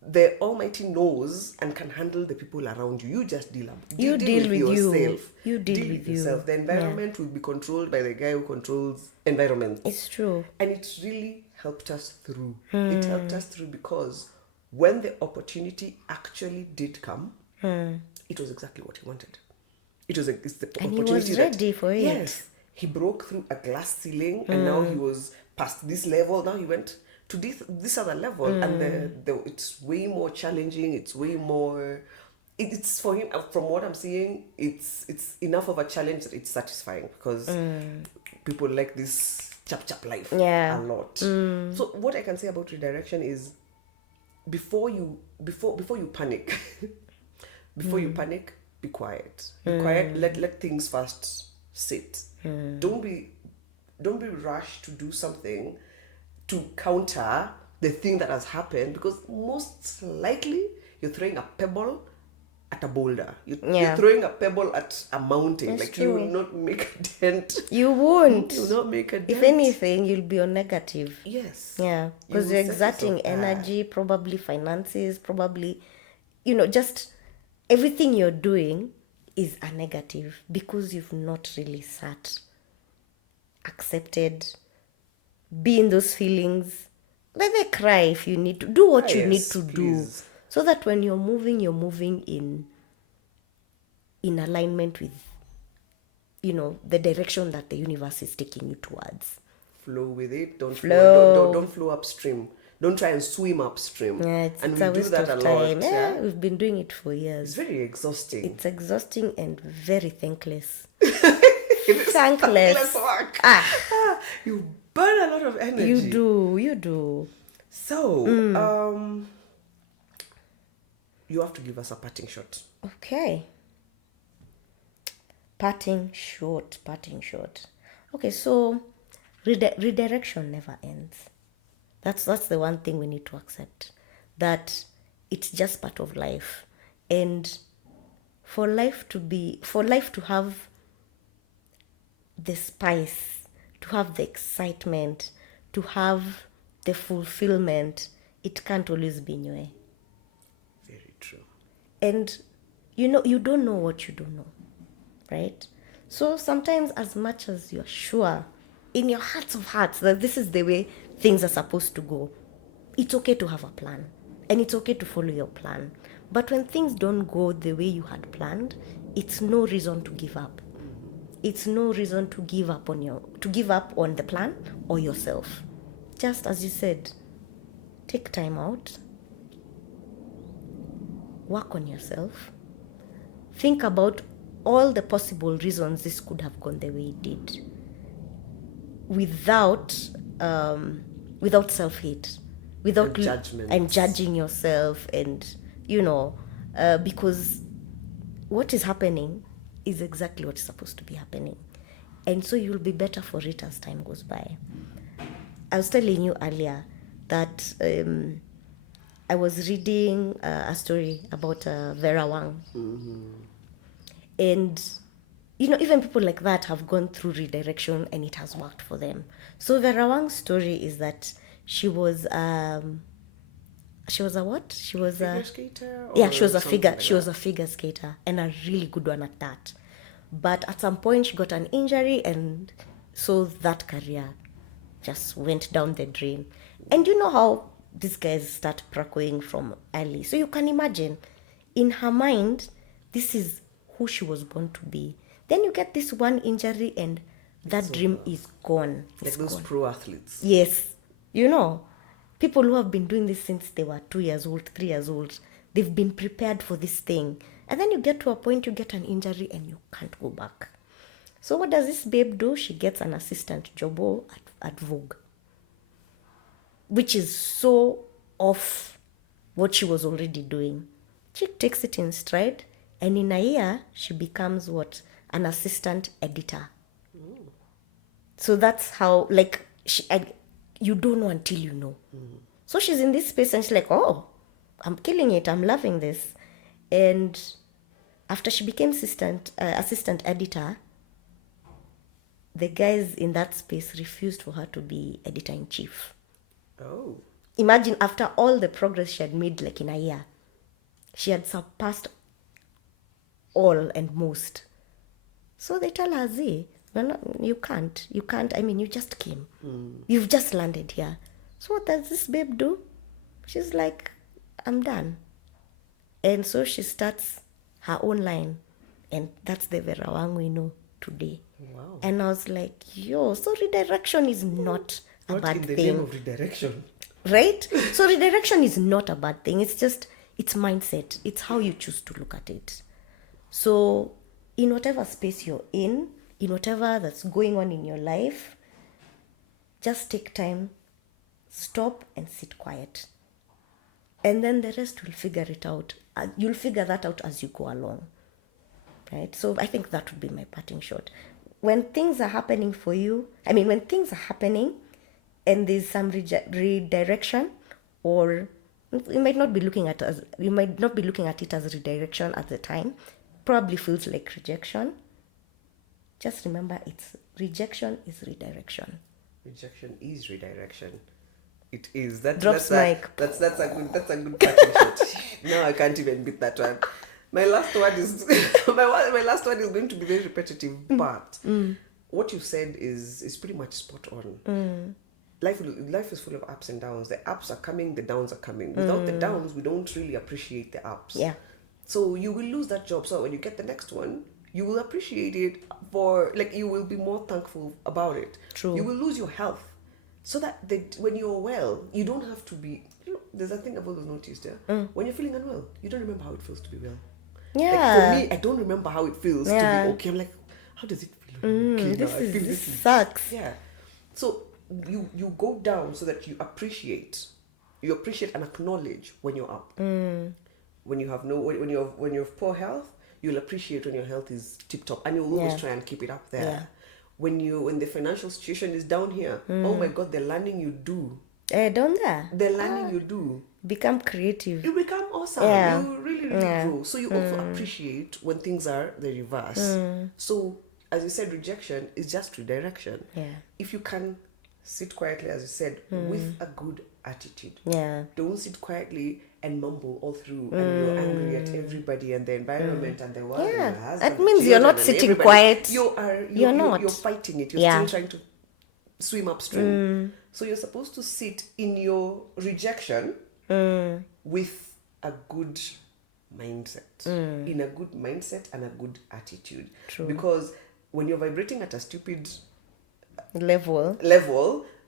the Almighty knows and can handle the people around you. You just deal with yourself. You deal with yourself. The environment will be controlled by the guy who controls environment. It's true. And it really helped us through. It helped us through because when the opportunity actually did come, it was exactly what he wanted. It's the And he opportunity was ready for it. Yes, he broke through a glass ceiling, and now he was past this level. Now he went to this other level, and it's way more challenging. It's way more. It's for him. From what I'm seeing, it's enough of a challenge that it's satisfying because people like this chap life a lot. So what I can say about redirection is, before you panic, you panic, be quiet. Be quiet. Let things first sit. Don't be rushed to do something to counter the thing that has happened, because most likely you're throwing a pebble at a boulder. You're throwing a pebble at a mountain. That's like true. you will not make a dent. You won't. You will not make a dent. If anything, you'll be on negative. Yes. Yeah, because you're exerting energy, probably finances, probably, just everything you're doing is a negative because you've not really sat, accepted, be in those feelings. Let them cry if you need to. Do what you need to do. So that when you're moving in alignment with, the direction that the universe is taking you towards. Flow with it. Don't flow upstream. Don't try and swim upstream. Yeah, and it's we a do waste that of a time. lot. Yeah, we've been doing it for years. It's very exhausting. It's exhausting and very thankless. It's thankless work. You burn a lot of energy. You do. So, you have to give us a parting shot. Okay. Parting shot. Okay, so redirection never ends. That's the one thing we need to accept, that it's just part of life. And for life to have the spice, to have the excitement, to have the fulfillment, it can't always be new. Very true. And you don't know what you don't know, right? So sometimes, as much as you're sure in your hearts of hearts that this is the way things are supposed to go, it's okay to have a plan and it's okay to follow your plan. But when things don't go the way you had planned, it's no reason to give up. It's no reason to give up on the plan or yourself. Just as you said, take time out, work on yourself, think about all the possible reasons this could have gone the way it did, without without self-hate, without And judgment. and judging yourself, and because what is happening is exactly what's supposed to be happening, and so you'll be better for it as time goes by. I was telling you earlier that I was reading a story about Vera Wang, and even people like that have gone through redirection and it has worked for them. So Vera Wang's story is that she was a what? She was Figure skater? yeah, she was a something figure. like She was that? a figure skater and a really good one at that. But at some point, she got an injury, and so that career just went down the drain. And you know how these guys start prakoing from early. So you can imagine, in her mind, this is who she was born to be. Then you get this one injury, and that It's dream over. is gone. Like It's those gone. pro athletes. Yes. People who have been doing this since they were 2 years old, 3 years old, they've been prepared for this thing. And then you get to a point, you get an injury, and you can't go back. So what does this babe do? She gets an assistant job at Vogue, which is so off what she was already doing. She takes it in stride, and in a year, she becomes what? An assistant editor. So that's how, like, you don't know until you know. So she's in this space and she's like, oh, I'm killing it. I'm loving this. And after she became assistant editor, the guys in that space refused for her to be editor-in-chief. Oh. Imagine, after all the progress she had made, like in a year, she had surpassed all and most. So they tell her, Z, well, you can't. I mean, you just came. You've just landed here. So what does this babe do? She's like, I'm done. And so she starts her own line. And that's the Vera Wang we know today. Wow. And I was like, yo, so redirection is not a What bad in the thing. name of redirection? Right? So redirection is not a bad thing. It's just, it's mindset. It's how you choose to look at it. So in whatever space you're in whatever that's going on in your life, just take time, stop and sit quiet. And then the rest will figure it out. You'll figure that out as you go along. Right? So I think that would be my parting shot. When things are happening for you, when things are happening and there's some redirection, or you might not be looking at it as redirection at the time, probably feels like rejection. Just remember, rejection is redirection. Rejection is redirection. It is. That's Drops mic. That's a good parting shot. Now I can't even beat that one. My last one is my last one is going to be very repetitive, but what you said is pretty much spot on. Life is full of ups and downs. The ups are coming, the downs are coming. Without the downs, we don't really appreciate the ups. Yeah. So you will lose that job. So when you get the next one, you will appreciate it you will be more thankful about it. True. You will lose your health. So that when you're well, you don't have to be... there's a thing I've always noticed, yeah? When you're feeling unwell, you don't remember how it feels to be well. Yeah. Like for me, I don't remember how it feels to be okay. I'm like, how does it feel? Okay, This sucks. Yeah. So you go down so that you appreciate and acknowledge when you're up. When you have when you have poor health, you'll appreciate when your health is tip top, and you'll always try and keep it up there. Yeah. When the financial situation is down here, oh my God, the learning you do. Don't there? The learning you do. Become creative. You become awesome. Yeah. You really grow. So you also appreciate when things are the reverse. So as you said, rejection is just redirection. Yeah. If you can sit quietly, as you said, with a good attitude. Yeah. Don't sit quietly and mumble all through, and you're angry at everybody and the environment and the world. Yeah. And your husband, That means you're not children, and sitting everybody. quiet. You're not. You're fighting it. You're Yeah. still trying to swim upstream. So you're supposed to sit in your rejection with a good mindset. In a good mindset and a good attitude. True. Because when you're vibrating at a stupid Level.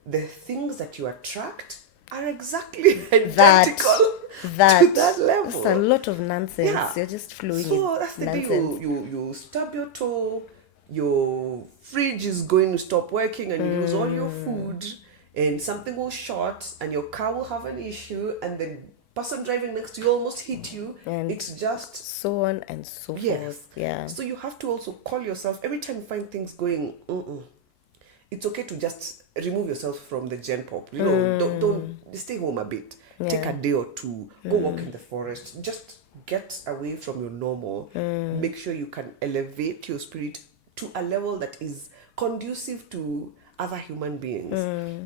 the things that you attract are exactly identical to that level. That's a lot of nonsense. Yeah. You're just flowing So in that's the nonsense. thing. You stub your toe, your fridge is going to stop working, and you lose all your food. and something will short and your car will have an issue and the person driving next to you almost hit you. And it's just so on and so yes. forth. Yeah. So you have to also call yourself every time you find things going. It's okay to just remove yourself from the gen pop. Don't stay home a bit. Take a day or two. Go walk in the forest. Just get away from your normal. Make sure you can elevate your spirit to a level that is conducive to other human beings.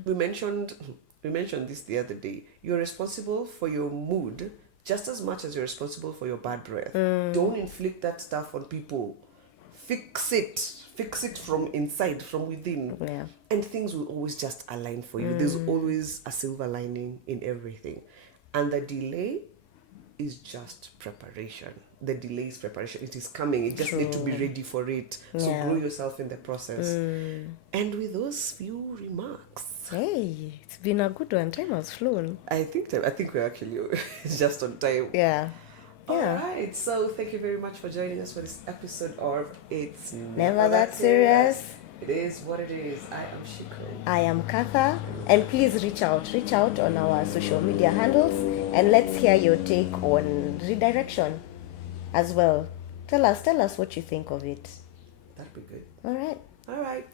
We mentioned this the other day. You're responsible for your mood just as much as you're responsible for your bad breath. Don't inflict that stuff on people. Fix it from inside, from within. Yeah. And things will always just align for you. There's always a silver lining in everything. And the delay is just preparation. The delay is preparation. It is coming. You just need to be ready for it. So grow yourself in the process. And with those few remarks, Hey, it's been a good one. Time has flown. I think we're actually just on time. Yeah. All right. So thank you very much for joining us for this episode of It's Never That Serious. It is what it is. I am Ciku. I am Nkatha, and please reach out on our social media handles, and let's hear your take on redirection as well. Tell us what you think of it. That'd be good. All right. All right.